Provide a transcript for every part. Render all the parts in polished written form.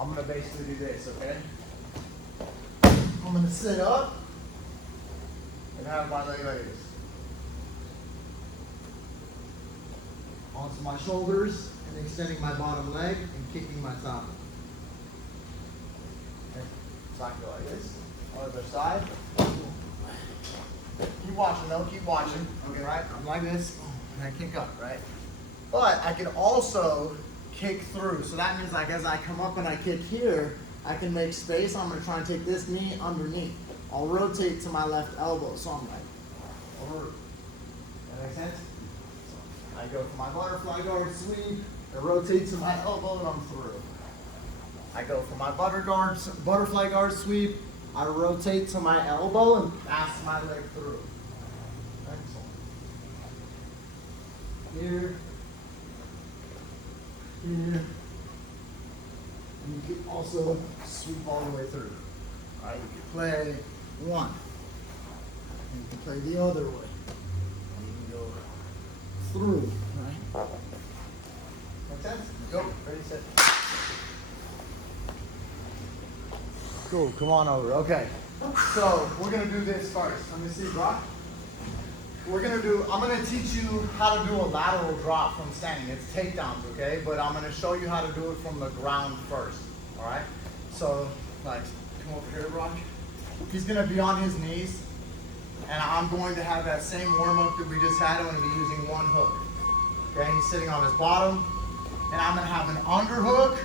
I'm gonna basically do this, okay? I'm gonna sit up and have my leg like this. Onto my shoulders and extending my bottom leg and kicking my top. Okay. So I can go like this. Other side. Keep watching though, keep watching. Okay, right? I'm like this, and I kick up, right? But I can also kick through. So that means like as I come up and I kick here, I can make space. I'm gonna try and take this knee underneath. I'll rotate to my left elbow. So I'm like, over. That make sense? So I go for my butterfly guard sweep, I rotate to my elbow and I'm through. I go for my butterfly guard sweep, I rotate to my elbow and pass my leg through. Excellent. Here. Here. And you can also sweep all the way through. All right, you can play one. And you can play the other way. And you can go through, right? Make sense? Go. Ready, set. Cool, come on over. Okay. So we're gonna do this first. Let me see, Brock. I'm gonna teach you how to do a lateral drop from standing. It's takedowns, okay? But I'm gonna show you how to do it from the ground first, all right? So, like, come over here, Brock. He's gonna be on his knees, and I'm going to have that same warm-up that we just had. I'm gonna be using one hook, okay? He's sitting on his bottom, and I'm gonna have an underhook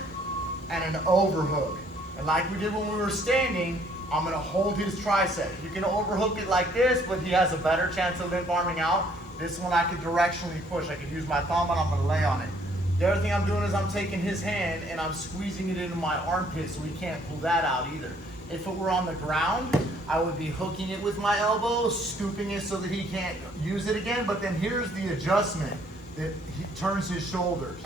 and an overhook. And like we did when we were standing, I'm gonna hold his tricep. You can overhook it like this, but he has a better chance of limb arming out. This one I could directionally push. I could use my thumb and I'm gonna lay on it. The other thing I'm doing is I'm taking his hand and I'm squeezing it into my armpit so he can't pull that out either. If it were on the ground, I would be hooking it with my elbow, scooping it so that he can't use it again, but then here's the adjustment that he turns his shoulders.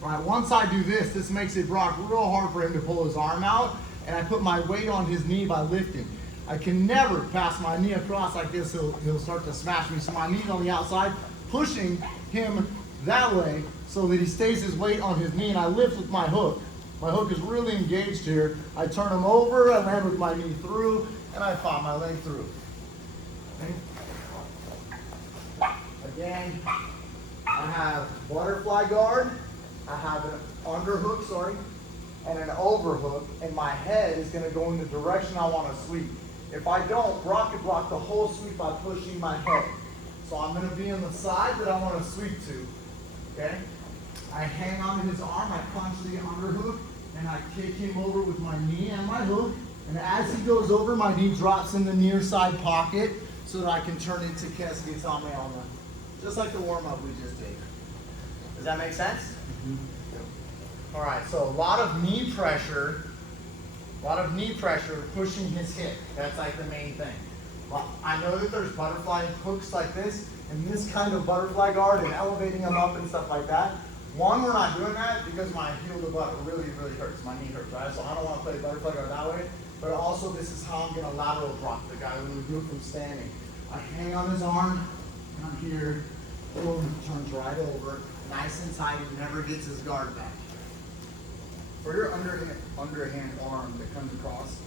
Right, once I do this, this makes it, Brock, real hard for him to pull his arm out, and I put my weight on his knee by lifting. I can never pass my knee across like this, he'll start to smash me. So my knee's on the outside, pushing him that way so that he stays his weight on his knee, and I lift with my hook. My hook is really engaged here. I turn him over, I land with my knee through, and I pop my leg through. Okay. Again, I have butterfly guard. I have an underhook, and an overhook, and my head is gonna go in the direction I wanna sweep. If I don't, Brock could block the whole sweep by pushing my head. So I'm gonna be on the side that I wanna sweep to, okay? I hang onto his arm, I punch the underhook, and I kick him over with my knee and my hook, and as he goes over, my knee drops in the near side pocket so that I can turn it to Kesugitame on the, just like the warm-up we just did. Does that make sense? Mm-hmm. All right, so a lot of knee pressure pushing his hip. That's like the main thing. Well, I know that there's butterfly hooks like this, and this kind of butterfly guard and elevating them up and stuff like that. One, we're not doing that because my heel to butt really, really hurts. My knee hurts, right? So I don't want to play butterfly guard that way. But also, this is how I'm going to lateral drop the guy when we do it from standing. I hang on his arm, and I'm here. Boom, turns right over. Nice and tight, he never gets his guard back. For your underhand arm that comes across,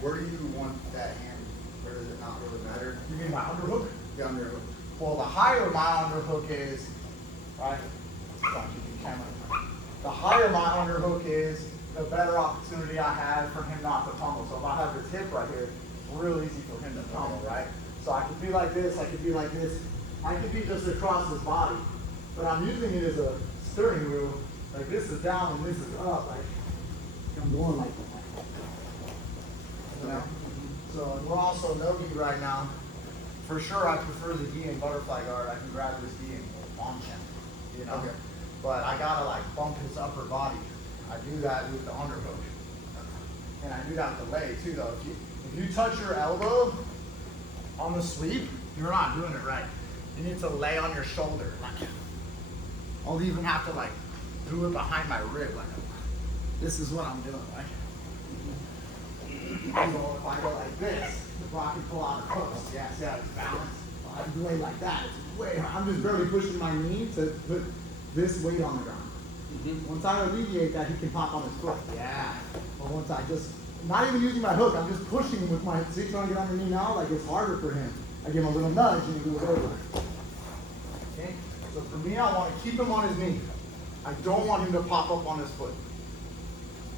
where do you want that hand? Where does it not really matter? You mean my underhook? The underhook. Well, the higher my underhook is, right? The higher my underhook is, the better opportunity I have for him not to pummel. So if I have his hip right here, it's real easy for him to pummel, right? So I could be like this, I could be like this, I could be just across his body. But I'm using it as a steering wheel. Like this is down and this is up. Like I'm going like that. You know? So we're also no-gi right now. For sure I prefer the gi and butterfly guard. I can grab this gi and launch him. You know? Okay. But I gotta like bump his upper body. I do that with the underhook. And I do that with the leg too though. If you touch your elbow on the sweep, you're not doing it right. You need to lay on your shoulder. I'll even have to like do it behind my rib. Like this is what I'm doing, right? So if I go like this, the rock can pull out a post. Yeah, see how it's balanced? If I do it like that, it's way. I'm just barely pushing my knee to put this weight on the ground. Once I alleviate that, he can pop on his foot. Yeah. I just, not even using my hook, I'm just pushing with my, see, trying to get under me now, like it's harder for him. I give him a little nudge and he goes over. Okay? So for me, I want to keep him on his knee. I don't want him to pop up on his foot.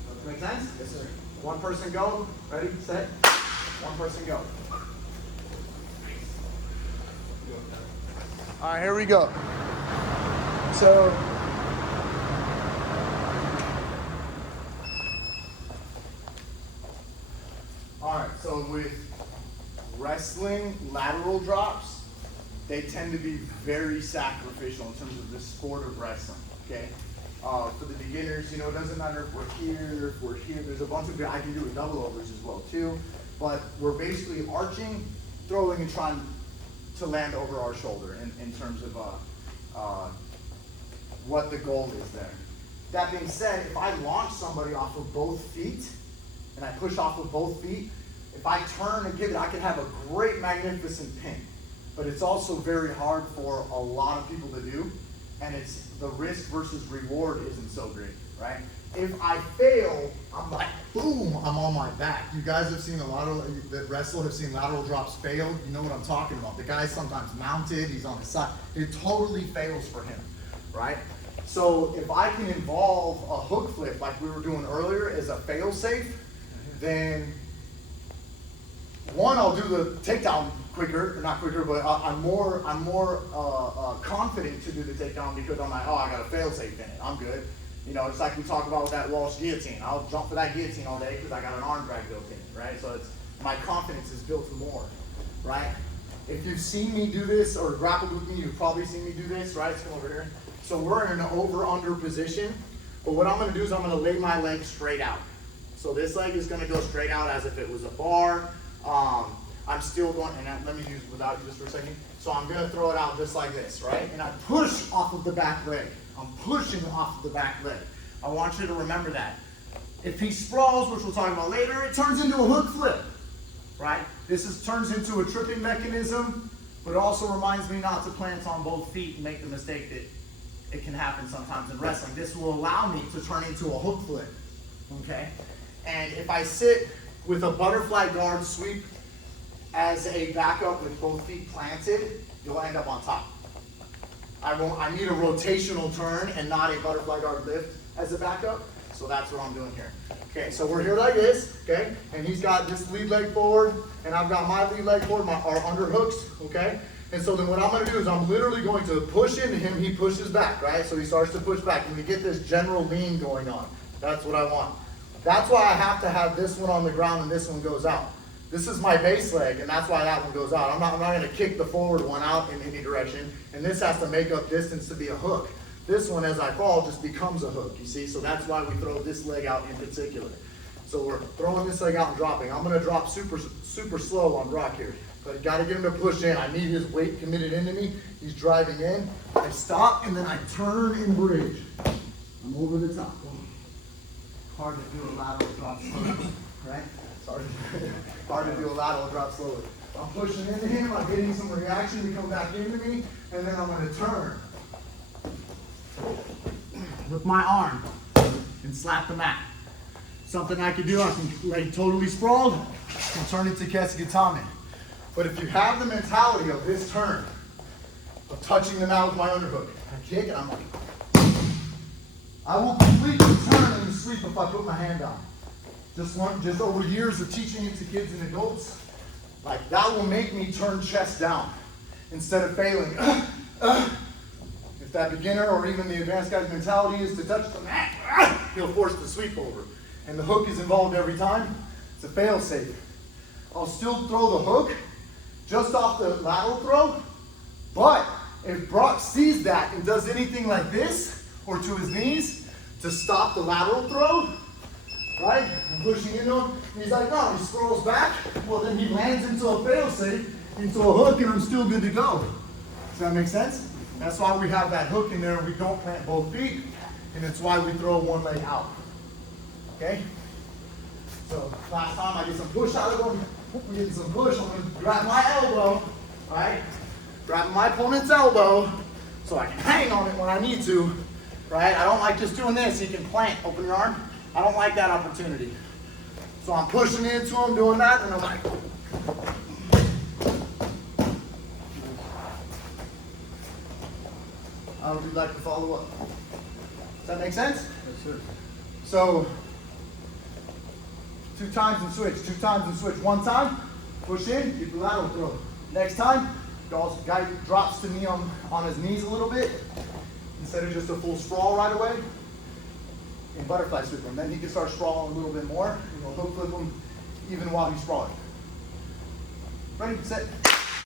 Does that make sense? Yes, sir. One person go, ready, set, one person go. All right, here we go. So, all right, so with wrestling lateral drops, they tend to be very sacrificial in terms of the sport of wrestling, okay? For the beginners, you know, it doesn't matter if we're here, if we're here, there's a bunch of, I can do with double overs as well too, but we're basically arching, throwing, and trying to land over our shoulder in terms of what the goal is there. That being said, if I launch somebody off of both feet, and I push off with both feet, if I turn and give it, I can have a great, magnificent pin. But it's also very hard for a lot of people to do, and it's the risk versus reward isn't so great, right? If I fail, I'm like, boom, I'm on my back. You guys have seen a lot of, that wrestle have seen lateral drops fail. You know what I'm talking about. The guy's sometimes mounted, he's on his side. It totally fails for him, right? So if I can involve a hook flip like we were doing earlier as a fail safe, then one, I'll do the takedown quicker, or not quicker, but I'm more confident to do the takedown because I'm like, oh, I got a fail safe in it, I'm good. You know, it's like we talk about with that Walsh guillotine. I'll jump for that guillotine all day because I got an arm drag built in, right? So it's, my confidence is built more, right? If you've seen me do this or grappled with me, you've probably seen me do this, right? Let's come over here. So we're in an over-under position, but what I'm gonna do is I'm gonna lay my leg straight out. So this leg is gonna go straight out as if it was a bar. I'm still going, and let me use without you just for a second. So I'm gonna throw it out just like this, right? And I push off of the back leg. I'm pushing off of the back leg. I want you to remember that. If he sprawls, which we'll talk about later, it turns into a hook flip, right? This turns into a tripping mechanism, but it also reminds me not to plant on both feet and make the mistake that it can happen sometimes in wrestling. This will allow me to turn into a hook flip, okay? And if I sit with a butterfly guard sweep as a backup with both feet planted, you'll end up on top. I need a rotational turn and not a butterfly guard lift as a backup, so that's what I'm doing here. Okay, so we're here like this, okay? And he's got this lead leg forward, and I've got my lead leg forward, our underhooks, okay? And so then what I'm gonna do is I'm literally going to push into him, he pushes back, right? So he starts to push back, and we get this general lean going on. That's what I want. That's why I have to have this one on the ground and this one goes out. This is my base leg, and that's why that one goes out. I'm not gonna kick the forward one out in any direction, and this has to make up distance to be a hook. This one, as I fall, just becomes a hook, you see? So that's why we throw this leg out in particular. So we're throwing this leg out and dropping. I'm gonna drop super slow on Brock here, but you gotta get him to push in. I need his weight committed into me. He's driving in. I stop, and then I turn and bridge. I'm over the top. Hard to do a lateral drop slowly, right? It's hard to do a lateral drop slowly. I'm pushing into him, I'm getting some reaction to come back into me, and then I'm gonna turn with my arm and slap the mat. Something I could do, I can lay totally sprawled and turn it to Kesugatame. But if you have the mentality of this turn, of touching the mat with my underhook, I kick and I'm like, I will completely turn in the sweep if I put my hand down. Just over years of teaching it to kids and adults, like that will make me turn chest down instead of failing. If that beginner or even the advanced guy's mentality is to touch the mat, he'll force the sweep over. And the hook is involved every time. It's a fail safe. I'll still throw the hook just off the lateral throw, but if Brock sees that and does anything like this or to his knees to stop the lateral throw, right? I'm pushing into him. He's like, no, he scrolls back. Well, then he lands into a fail safe, into a hook, and I'm still good to go. Does that make sense? That's why we have that hook in there. We don't plant both feet, and it's why we throw one leg out. Okay? So last time I get some push out of him. We're getting some push. I'm going to grab my elbow, right? Grab my opponent's elbow so I can hang on it when I need to, right? I don't like just doing this. You can plant, open your arm. I don't like that opportunity. So I'm pushing into him, doing that, and I'm like, how would you like to follow up? Does that make sense? Yes, sir. So 2 times and switch, 2 times and switch. 1 time, push in, get the lateral throw. Next time, guy drops to knee on his knees a little bit instead of just a full sprawl right away. And butterfly sweep him. Then he can start sprawling a little bit more, and we'll hook flip him even while he's sprawling. Ready, set.